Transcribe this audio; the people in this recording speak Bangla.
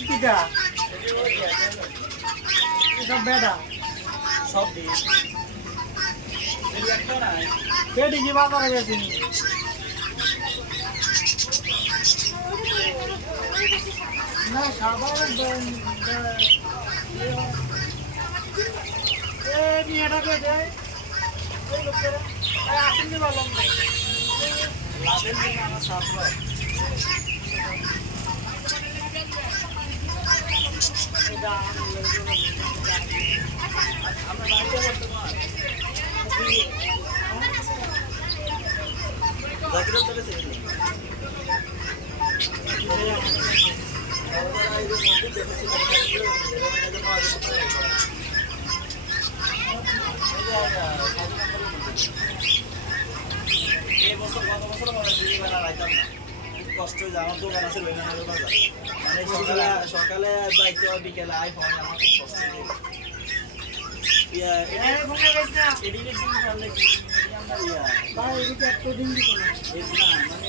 কিটা এসব বেটা সব নাই বেটি কি বাজারে গেছি না খাবার এ, মেয়েটা বেটে এই লোকেরা আসেননি না লাভের জন্য আমার ছাত্র এই বছর গত বছর মনে হয় বেলা রাইতাম না। কষ্ট আমার দোকান আছে রবীন্দ্রনাথের বাজার মানে সকালে সকালে যাইতে হয় বিকেলে আই হয় আমার খুব কষ্ট এদিকে দিন পারলে কি আমরা ইয়া ভাই এদিকে একটা দিন দিত না। মানে